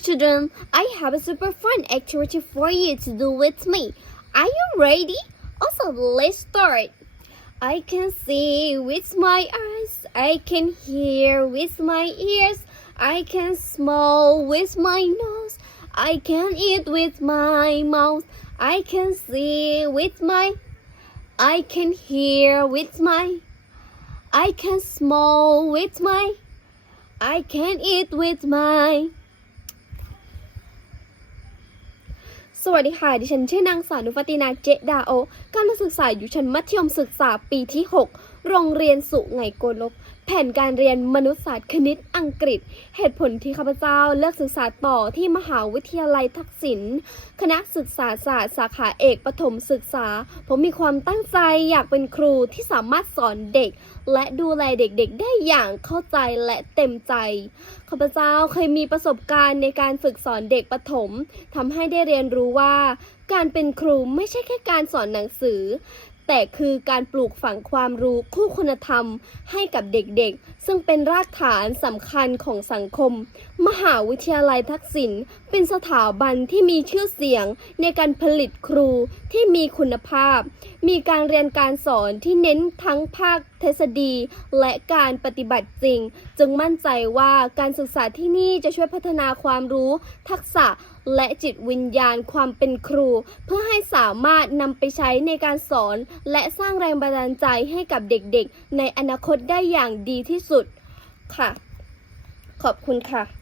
children, I have a super fun activity for you to do with me. Are you ready? Also, let's start. I can see with my eyes, I can hear with my ears, I can smell with my nose, I can eat with my mouth, I can see with my, I can hear with my, I can smell with my, I can eat with my วัสดีค่ะ ดิฉันชื่อนางสาวนุฟตินาเจดาโอ การศึกษาอยู่ชั้นมัธยมศึกษาปีที่ 6 โรงเรียนสุไหงโกลก แผนการเรียนมนุษยศาสตร์คณิตอังกฤษ เหตุผลที่ข้าพเจ้าเลือกศึกษาต่อที่มหาวิทยาลัยทักษิณคณะศึกษาศาสตร์สาขาเอกปฐมศึกษา ผมมีความตั้งใจอยากเป็นครูที่สามารถสอนเด็ก และดูแลเด็กๆ ได้อย่างเข้าใจและเต็มใจข้าพเจ้าเคยมีประสบการณ์ในการฝึกสอนเด็กประถมทำให้ได้เรียนรู้ว่าการเป็นครูไม่ใช่แค่การสอนหนังสือ แต่คือการปลูกฝังความรู้คู่คุณธรรมให้กับเด็กๆ ซึ่งเป็นรากฐานสำคัญของสังคม มหาวิทยาลัยทักษิณเป็นสถาบันที่มีชื่อเสียงในการผลิตครูที่มีคุณภาพ มีการเรียนการสอนที่เน้นทั้งภาคทฤษฎี และการปฏิบัติจริง จึงมั่นใจว่าการศึกษาที่นี่จะช่วยพัฒนาความรู้ ทักษะและจิตวิญญาณความเป็นครู เพื่อให้สามารถนำไปใช้ในการสอน และสร้างแรงบันดาลใจให้กับเด็กๆ ในอนาคตได้อย่างดีที่สุดค่ะ ขอบคุณค่ะ